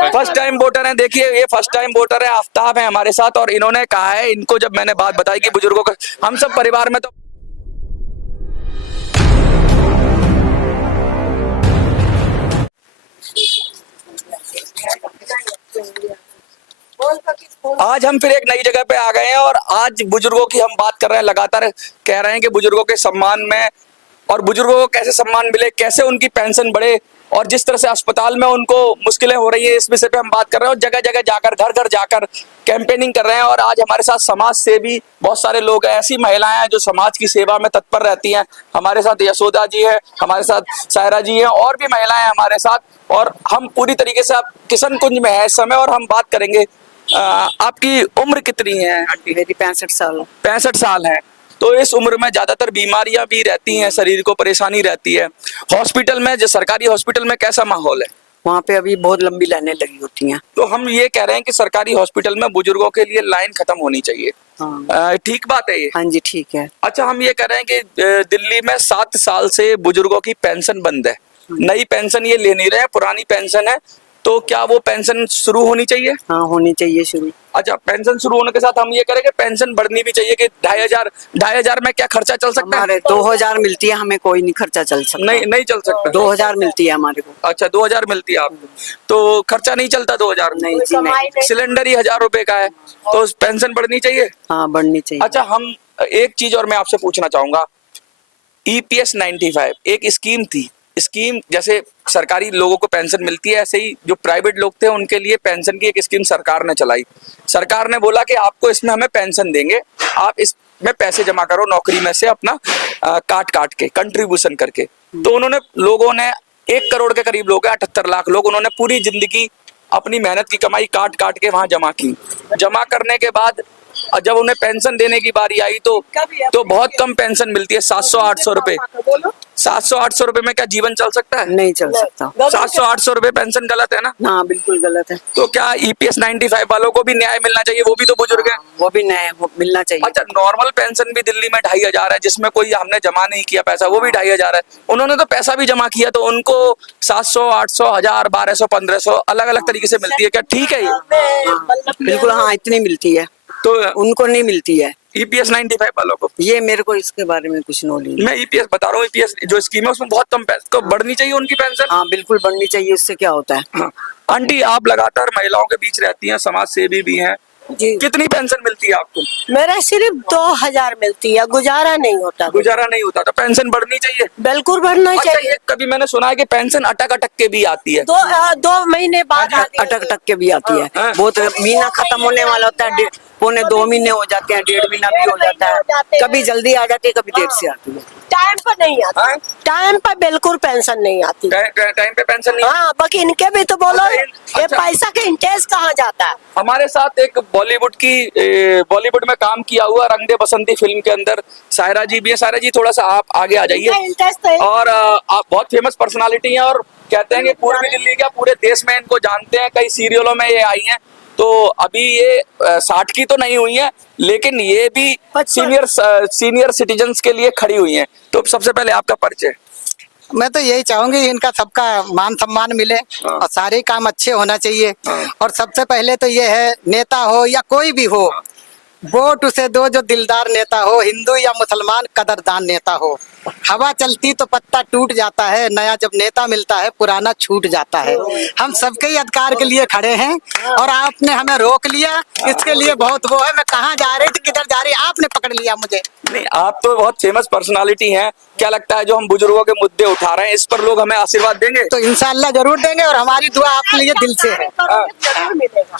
First time voter हैं। देखिए ये फर्स्ट टाइम वोटर है, आफ्ताब है हमारे साथ, और इन्होंने कहा है, इनको जब मैंने बात बताई कि बुजुर्गों का, हम सब परिवार में तो आज हम फिर एक नई जगह पे आ गए हैं और आज बुजुर्गों की हम बात कर रहे हैं। लगातार कह रहे हैं कि बुजुर्गों के सम्मान में, और बुजुर्गों को कैसे सम्मान मिले, कैसे उनकी पेंशन बढ़े, और जिस तरह से अस्पताल में उनको मुश्किलें हो रही है, इस विषय पे हम बात कर रहे हैं। और जगह जगह जाकर, घर घर जाकर कैंपेनिंग कर रहे हैं। और आज हमारे साथ समाज सेवी बहुत सारे लोग हैं, ऐसी महिलाएं हैं जो समाज की सेवा में तत्पर रहती हैं। हमारे साथ यशोदा जी है, हमारे साथ सायरा जी हैं, और भी महिलाएं हमारे साथ। और हम पूरी तरीके से आप किशन कुंज में है इस समय, और हम बात करेंगे। आपकी उम्र कितनी है आंटी? मेरी 65 साल। 65 साल है। तो इस उम्र में ज्यादातर बीमारियां भी रहती हैं, शरीर को परेशानी रहती है। हॉस्पिटल में, जो सरकारी हॉस्पिटल में कैसा माहौल है? वहाँ पे अभी बहुत लंबी लाइनें लगी होती हैं। तो हम ये कह रहे हैं कि सरकारी हॉस्पिटल में बुजुर्गों के लिए लाइन खत्म होनी चाहिए। हाँ। ठीक बात है ये? हाँ जी ठीक है। अच्छा, हम ये कह रहे हैं कि दिल्ली में 7 साल से बुजुर्गों की पेंशन बंद है। नई पेंशन ये ले नहीं रहे हैं, पुरानी पेंशन है। तो क्या वो पेंशन शुरू होनी चाहिए? हाँ होनी चाहिए शुरू। अच्छा, पेंशन शुरू होने के साथ हम ये करेंगे, पेंशन बढ़नी भी चाहिए कि 2500 में क्या खर्चा चल सकता है? हमारे 2000 मिलती है, हमें कोई नहीं खर्चा चल सकता। नहीं चल सकता। 2000 मिलती है हमारे को। अच्छा, 2000 मिलती है आपको, तो खर्चा नहीं चलता 2000 में? नहीं जी नहीं। सिलेंडर ही 1000 रुपए का है, तो पेंशन बढ़नी चाहिए। हाँ बढ़नी चाहिए। अच्छा, हम एक चीज और मैं आपसे पूछना चाहूंगा। EPS 95 एक स्कीम थी। स्कीम जैसे सरकारी लोगों को पेंशन मिलती है, ऐसे ही जो प्राइवेट लोग थे उनके लिए पेंशन की एक स्कीम सरकार ने चलाई। सरकार ने बोला कि आपको इसमें हमें पेंशन देंगे, आप इसमें पैसे जमा करो नौकरी में से अपना काट काट के, कंट्रीब्यूशन करके। तो उन्होंने, लोगों ने 1 करोड़ के करीब लोग हैं, 78 लाख लोग, उन्होंने पूरी जिंदगी अपनी मेहनत की कमाई काट काट के वहां जमा की। जमा करने के बाद जब उन्हें पेंशन देने की बारी आई तो बहुत कम पेंशन मिलती है, 700-800 रुपए। 700-800 रुपए में क्या जीवन चल सकता है? नहीं चल सकता। 700-800 रुपए पेंशन गलत है ना? हाँ बिल्कुल गलत है। तो क्या EPS 95 वालों को भी न्याय मिलना चाहिए? वो भी तो बुजुर्ग हैं। वो भी नया मिलना चाहिए। अच्छा, नॉर्मल पेंशन भी दिल्ली में 2500 है, जिसमें कोई हमने जमा नहीं किया पैसा, वो भी 2500 है। उन्होंने तो पैसा भी जमा किया, तो उनको 700, 800, 1000, 1200, 1500 अलग अलग तरीके से मिलती है। क्या ठीक है ये? बिल्कुल हाँ, इतनी मिलती है, तो उनको नहीं मिलती है EPS 95 वालों को। ये मेरे को इसके बारे में कुछ नॉलेज नहीं। मैं EPS बता रहा हूँ, EPS जो स्कीम है उसमें बहुत कम पैसे, तो बढ़नी चाहिए उनकी पेंशन। हाँ बिल्कुल बढ़नी चाहिए, उससे क्या होता है। हाँ। आंटी, आप लगातार महिलाओं के बीच रहती हैं, समाज सेवी भी हैं, जी। कितनी पेंशन मिलती है आपको? मेरा सिर्फ 2000 मिलती है, गुजारा नहीं होता। गुजारा नहीं होता, तो पेंशन बढ़नी चाहिए। बिल्कुल बढ़ना अच्छा, चाहिए। ये कभी मैंने सुना है कि पेंशन अटक अटक के भी आती है। 2 महीने बाद आती है। अटक के भी आती है। हाँ। बहुत महीना खत्म होने वाला होता है, 1.25 महीने हो जाते हैं, 1.5 महीना भी हो जाता है। कभी जल्दी आ जाती है, कभी देर से आती है। टाइम पर नहीं आती। हाँ? टाइम पर बिल्कुल पेंशन नहीं आती। टाइम पे पेंशन नहीं। हाँ, बाकी इनके भी तो बोलो, अच्छा, ये पैसा का इंटरेस्ट कहाँ जाता है? हमारे साथ एक बॉलीवुड में काम किया हुआ रंग दे बसंती फिल्म के अंदर सायरा जी भी है। सायरा जी, थोड़ा सा आप आगे आ जाइए। इंटरेस्ट है। और आप बहुत फेमस पर्सनालिटी हैं, और कहते हैं कि पूर्वी दिल्ली क्या पूरे देश में इनको जानते हैं, कई सीरियलों में ये आई हैं। तो अभी ये 60 की तो नहीं हुई है, लेकिन ये भी सीनियर सिटीजन्स के लिए खड़ी हुई हैं। तो सबसे पहले आपका परिचय। मैं तो यही चाहूंगी इनका सबका मान सम्मान मिले और सारे काम अच्छे होना चाहिए। और सबसे पहले तो ये है, नेता हो या कोई भी हो, वोट उसे दो जो दिलदार नेता हो, हिंदू या मुसलमान कदरदान नेता हो। हवा चलती तो पत्ता टूट जाता है, नया जब नेता मिलता है पुराना छूट जाता है। हम सबके ही अधिकार के लिए खड़े हैं और आपने हमें रोक लिया, इसके लिए बहुत वो है। मैं कहाँ जा रही थी, किधर जा रही, आपने पकड़ लिया मुझे। नहीं, आप तो बहुत फेमस पर्सनालिटी हैं। क्या लगता है जो हम बुजुर्गों के मुद्दे उठा रहे हैं, इस पर लोग हमें आशीर्वाद देंगे? तो इंशाल्लाह जरूर देंगे, और हमारी दुआ आपके लिए दिल से है।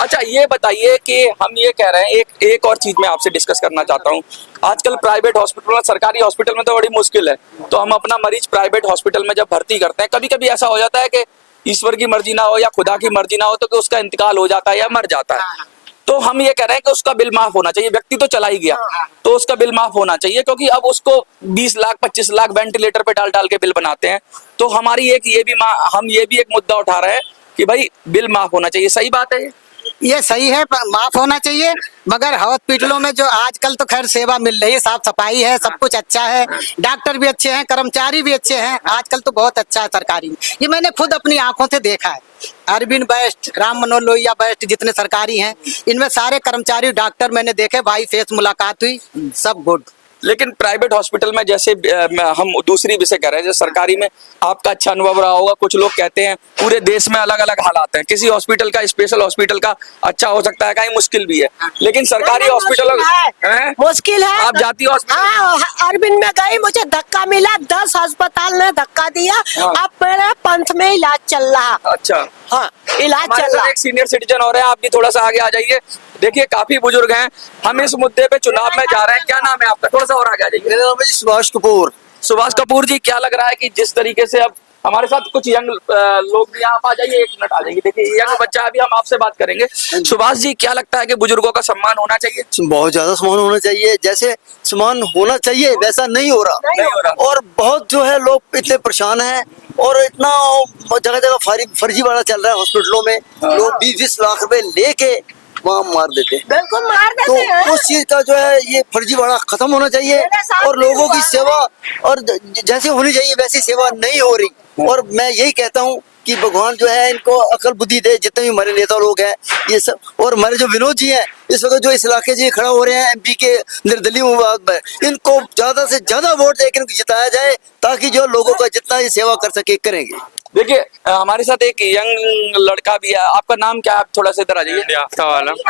अच्छा, ये बताइए कि हम ये कह रहे हैं, एक और चीज मैं आपसे डिस्कस करना चाहता हूँ। आजकल प्राइवेट हॉस्पिटल में, सरकारी हॉस्पिटल में तो बड़ी मुश्किल है, तो हम अपना मरीज प्राइवेट हॉस्पिटल में जब भर्ती करते हैं, कभी कभी ऐसा हो जाता है कि ईश्वर की मर्जी ना हो या खुदा की मर्जी ना हो, तो कि उसका इंतकाल हो जाता है या मर जाता है। तो हम ये कह रहे हैं कि उसका बिल माफ होना चाहिए। व्यक्ति तो चला ही गया, तो उसका बिल माफ होना चाहिए, क्योंकि अब उसको 20 लाख 25 लाख वेंटिलेटर पे डाल डाल के बिल बनाते हैं। तो हमारी हम ये भी एक मुद्दा उठा रहे हैं कि भाई बिल माफ होना चाहिए। सही बात है ये? ये सही है, माफ होना चाहिए। मगर हॉस्पिटलों में जो आजकल तो खैर सेवा मिल रही है, साफ सफाई है, सब कुछ अच्छा है, डॉक्टर भी अच्छे हैं, कर्मचारी भी अच्छे हैं, आजकल तो बहुत अच्छा है सरकारी में। ये मैंने खुद अपनी आंखों से देखा है। अरविंद बेस्ट, राम मनोहर लोहिया बेस्ट, जितने सरकारी हैं इनमें सारे कर्मचारी डॉक्टर मैंने देखे, भाई फेस मुलाकात हुई, सब गुड। लेकिन प्राइवेट हॉस्पिटल में जैसे हम दूसरी विषय कर रहे हैं, जैसे सरकारी में आपका अच्छा अनुभव रहा होगा। कुछ लोग कहते हैं पूरे देश में अलग अलग हालात हैं, किसी हॉस्पिटल का, स्पेशल हॉस्पिटल का अच्छा हो सकता है, कहीं मुश्किल भी है, लेकिन सरकारी हॉस्पिटल मुश्किल है। आप जाती हो हॉस्पिटल? हाँ, अरविंद में गई, मुझे धक्का मिला, 10 अस्पताल ने धक्का दिया। अब मेरे पंथ में इलाज चल रहा। अच्छा, हाँ, इलाज हमारे चल साथ रहा। एक सीनियर सिटीजन और है, आप भी थोड़ा सा आगे आ जाइए। देखिए काफी बुजुर्ग हैं, हम इस मुद्दे पे चुनाव में जा रहे हैं। क्या नाम है आपका? थोड़ा सा और आगे आ जाइए। मेरा नाम है जी सुभाष कपूर। सुभाष कपूर जी, क्या लग रहा है कि जिस तरीके से अब हमारे साथ कुछ यंग लोग भी, आप आ जाइए, 1 मिनट आ जाइए। देखिए यंग बच्चा, अभी हम आपसे बात करेंगे। सुभाष जी, क्या लगता है कि बुजुर्गों का सम्मान होना चाहिए? बहुत ज्यादा सम्मान होना चाहिए, जैसे सम्मान होना चाहिए वैसा नहीं हो रहा। और बहुत जो है लोग इतने परेशान हैं, और इतना जगह जगह फर्जी वाला चल रहा है हॉस्पिटलों में। लोग 20-20 लाख रुपए लेके वहाँ मार देते हैं। बिल्कुल मार तो देते हैं। उस चीज का जो है ये फर्जी वाला खत्म होना चाहिए, मेरे साथ और भी लोगों हुआ की है। सेवा और जैसे होनी चाहिए वैसी सेवा नहीं हो रही। और मैं यही कहता हूँ कि भगवान जो है इनको अकल बुद्धि दे, जितने भी हमारे नेता लोग हैं ये सब। और हमारे जो विनोद जी हैं इस वक्त जो इस इलाके से खड़ा हो रहे हैं एमपी के निर्दलीय उम्मीदवार में, इनको ज्यादा से ज्यादा वोट देकर इनको जिताया जाए, ताकि जो लोगों का जितना ये सेवा कर सके करेंगे। देखिए हमारे साथ एक यंग लड़का भी है। आपका नाम क्या है? आप थोड़ा सा इधर आ जाइए।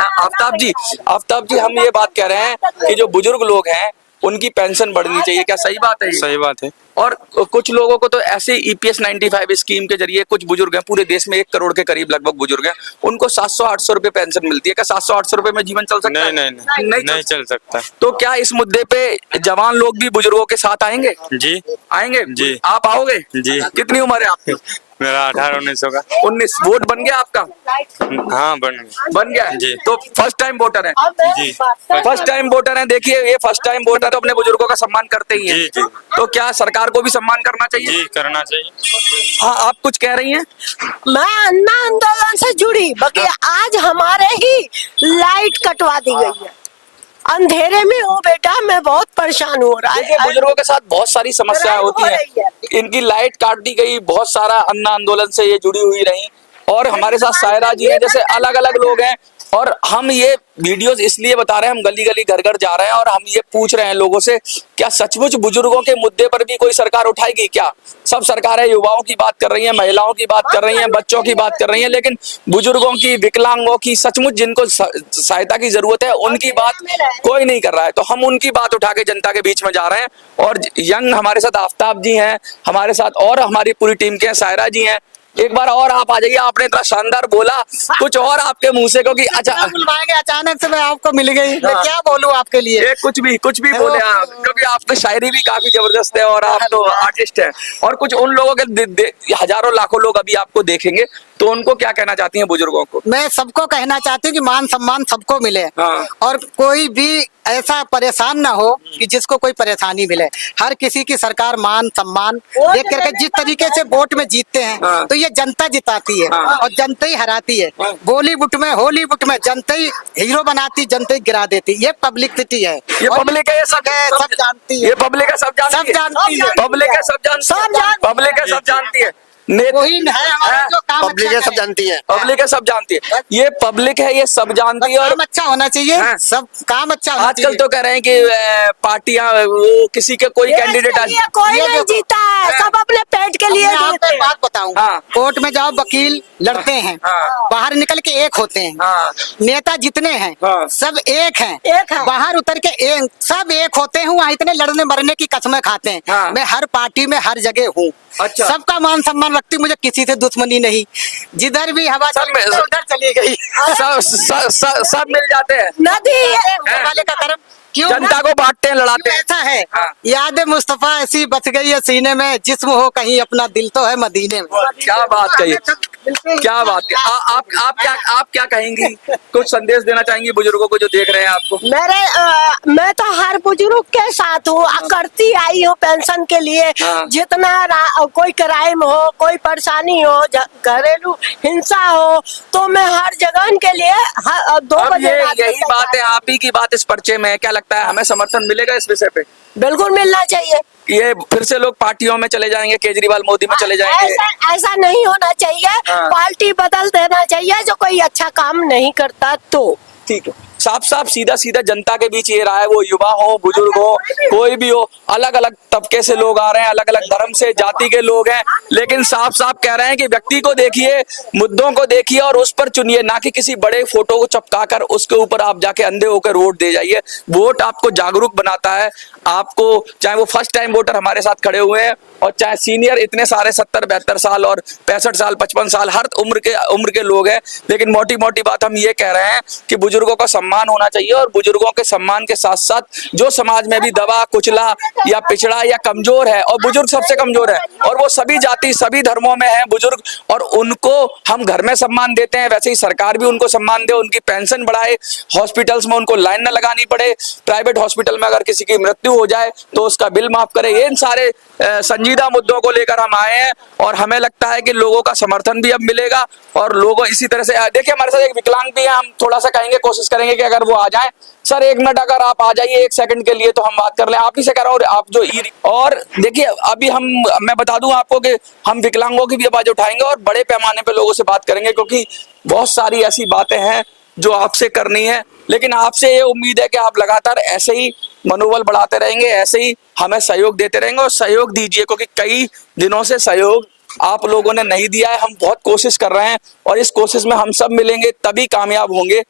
आफ्ताब जी, आफ्ताब जी, हम ये बात कह रहे हैं कि जो बुजुर्ग लोग हैं उनकी पेंशन बढ़नी चाहिए, क्या सही बात है ये? सही बात है। और कुछ लोगों को तो ऐसे EPS 95 स्कीम के जरिए, कुछ बुजुर्ग हैं पूरे देश में 1 करोड़ के करीब लगभग बुजुर्ग हैं, उनको 700-800 रुपए पेंशन मिलती है। क्या 700-800 रुपए में जीवन चल सकता है? नहीं चल सकता। तो क्या इस मुद्दे पे जवान लोग भी बुजुर्गों के साथ आएंगे? जी आएंगे जी। आप आओगे? जी। कितनी उम्र है आपकी? मेरा 18-19 होगा। 19। वोट बन गया आपका? हाँ बन गया जी। तो फर्स्ट टाइम वोटर है? जी। फर्स्ट टाइम वोटर है। देखिए ये फर्स्ट टाइम वोटर तो अपने बुजुर्गों का सम्मान करते ही हैं। जी, जी। तो क्या सरकार को भी सम्मान करना चाहिए? जी, करना चाहिए। हाँ, आप कुछ कह रही हैं? मैं अन्ना आंदोलन से जुड़ी, बाकी आज हमारे ही लाइट कटवा दी गई है। अंधेरे में हूँ बेटा, मैं बहुत परेशान हो रहा देखिए है। बुजुर्गों के साथ बहुत सारी समस्याएं होती हैं। इनकी लाइट काट दी गई, बहुत सारा अन्ना आंदोलन से ये जुड़ी हुई रही। और हमारे साथ सायरा जी हैं, जैसे अलग अलग लोग हैं। और हम ये वीडियोस इसलिए बता रहे हैं, हम गली गली घर घर जा रहे हैं और हम ये पूछ रहे हैं लोगों से, क्या सचमुच बुजुर्गों के मुद्दे पर भी कोई सरकार उठाएगी? क्या सब सरकारें युवाओं की बात कर रही हैं, महिलाओं की बात कर रही हैं, बच्चों की बात कर रही हैं, लेकिन बुजुर्गों की, विकलांगों की, सचमुच जिनको सहायता की जरूरत है उनकी बात कोई नहीं कर रहा है। तो हम उनकी बात उठा के जनता के बीच में जा रहे हैं। और यंग हमारे साथ आफ्ताब जी हैं, हमारे साथ और हमारी पूरी टीम के सायरा जी हैं। एक बार और आप आ जाइए। आपने इतना शानदार बोला, कुछ और आपके मुंह से, क्योंकि अच्छा बुलवाएंगे अचानक से, मैं आपको मिल गई, मैं क्या बोलूं आपके लिए? ये कुछ भी बोले आप, क्योंकि आपकी शायरी भी काफी जबरदस्त है और आप तो आर्टिस्ट हैं। और कुछ उन लोगों के हजारों लाखों लोग अभी आपको देखेंगे, तो उनको क्या कहना चाहती हैं बुजुर्गों को? मैं सबको कहना चाहती हूँ कि मान सम्मान सबको मिले, हाँ। और कोई भी ऐसा परेशान ना हो कि जिसको कोई परेशानी मिले। हर किसी की सरकार मान सम्मान देख करके जिस तरीके से वोट में जीतते हैं, हाँ। तो ये जनता जिताती है, हाँ। और जनता ही हराती है। हाँ। बॉलीवुड में, हॉलीवुड में जनता ही हीरो बनाती, जनता ही गिरा देती। ये पब्लिसिटी है, ये और पब्लिक है, ये सब जानती है। ये पब्लिक है, सब जानती है। पब्लिक है, सब जानती है। पब्लिक है, सब जानती है। वही है हमारा जो काम पब्लिक अच्छा है, सब करे। जानती है। पब्लिक है, सब जानती है। ये पब्लिक है, ये सब जानती है। और काम अच्छा होना चाहिए, हाँ। सब काम अच्छा होना आजकल चाहिए। तो कह रहे हैं कि पार्टियां, वो किसी के कोई कैंडिडेट ये कोई ये नहीं देखो। जीता है, सब अपने पेट के लिए मैं आपको जीते एक हैं। बात बताऊं, हाँ। कोर्ट में जाओ, वकील लड़ते हैं, हाँ। बाहर निकल के एक होते हैं। हाँ। नेता जितने हैं हाँ। सब एक हैं, एक हैं। बाहर उतर के एक, सब एक होते हैं। वहाँ इतने लड़ने मरने की कसमें खाते हैं। हाँ। मैं हर पार्टी में हर जगह हूँ, अच्छा। सबका मान सम्मान रखती हूँ, मुझे किसी से दुश्मनी नहीं। जिधर भी हवा सब चली में- उधर चली गई। सब मिल जाते हैं। नदी ऊपर वाले का कर्म क्यों जनता को बांटते हैं, लड़ाते क्यों हैं। ऐसा है? हाँ। याद मुस्तफा ऐसी बच गई है सीने में, जिस्म हो कहीं अपना दिल तो है मदीने में। क्या बात कही। क्या बात है। आप क्या कहेंगी, कुछ संदेश देना चाहेंगी बुजुर्गों को जो देख रहे हैं आपको? मैं तो हर बुजुर्ग के साथ हूँ, करती आई हूँ पेंशन के लिए। हाँ। जितना कोई क्राइम हो, कोई परेशानी हो, घरेलू हिंसा हो, तो मैं हर जगह के लिए 2 अब बजे रात को यही बात है, आप ही की बात इस पर्चे में है। क्या लगता है हमें समर्थन मिलेगा इस विषय पे? बिल्कुल मिलना चाहिए। ये फिर से लोग पार्टियों में चले जाएंगे, केजरीवाल मोदी में चले जाएंगे? ऐसा नहीं होना चाहिए। हाँ। पार्टी बदल देना चाहिए जो कोई अच्छा काम नहीं करता तो। ठीक है, साफ साफ सीधा सीधा जनता के बीच ये रहा है, वो युवा हो, बुजुर्ग हो, कोई भी हो, अलग अलग तबके से लोग आ रहे हैं, अलग अलग धर्म से, जाति के लोग हैं, लेकिन साफ साफ कह रहे हैं कि व्यक्ति को देखिए, मुद्दों को देखिए और उस पर चुनिए, ना कि किसी बड़े फोटो को चिपकाकर उसके ऊपर आप जाके अंधे होकर वोट दे जाइए। वोट आपको जागरूक बनाता है। आपको चाहे वो फर्स्ट टाइम वोटर हमारे साथ खड़े हुए हैं और चाहे सीनियर इतने सारे 70-72 साल और 65 साल 55 साल हर उम्र के लोग हैं, लेकिन मोटी मोटी बात हम ये कह रहे हैं कि बुजुर्गों का सम्मान होना चाहिए और बुजुर्गों के सम्मान के साथ साथ जो समाज में भी दबा कुचला या पिछड़ा या कमजोर है, और बुजुर्ग सबसे कमजोर है और वो सभी जाति सभी धर्मों में है बुजुर्ग, और उनको हम घर में सम्मान देते हैं, वैसे ही सरकार भी उनको सम्मान दे, उनकी पेंशन बढ़ाए, हॉस्पिटल्स में उनको लाइन न लगानी पड़े, प्राइवेट हॉस्पिटल में अगर किसी की मृत्यु हो जाए तो उसका बिल माफ करे। ये इन सारे संजीदा मुद्दों को लेकर हम आए हैं और हमें लगता है कि लोगों का समर्थन भी अब मिलेगा और लोग इसी तरह से देखिए, हमारे साथ एक विकलांग भी है, हम थोड़ा सा कहेंगे, कोशिश करेंगे कि अगर वो आ जाएं। सर 1 मिनट अगर आप आ जाइए 1 सेकंड के लिए तो हम बात कर लें। आप ही से कह रहा हूँ, आप जो और देखिए अभी मैं बता दूं आपको कि हम विकलांगों की भी आवाज उठाएंगे और बड़े पैमाने पे लोगों से बात करेंगे, क्योंकि बहुत सारी ऐसी बातें हैं जो आपसे करनी है, लेकिन आपसे ये उम्मीद है कि आप लगातार ऐसे ही मनोबल बढ़ाते रहेंगे, ऐसे ही हमें सहयोग देते रहेंगे और सहयोग दीजिए, क्योंकि कई दिनों से सहयोग आप लोगों ने नहीं दिया है। हम बहुत कोशिश कर रहे हैं और इस कोशिश में हम सब मिलेंगे तभी कामयाब होंगे।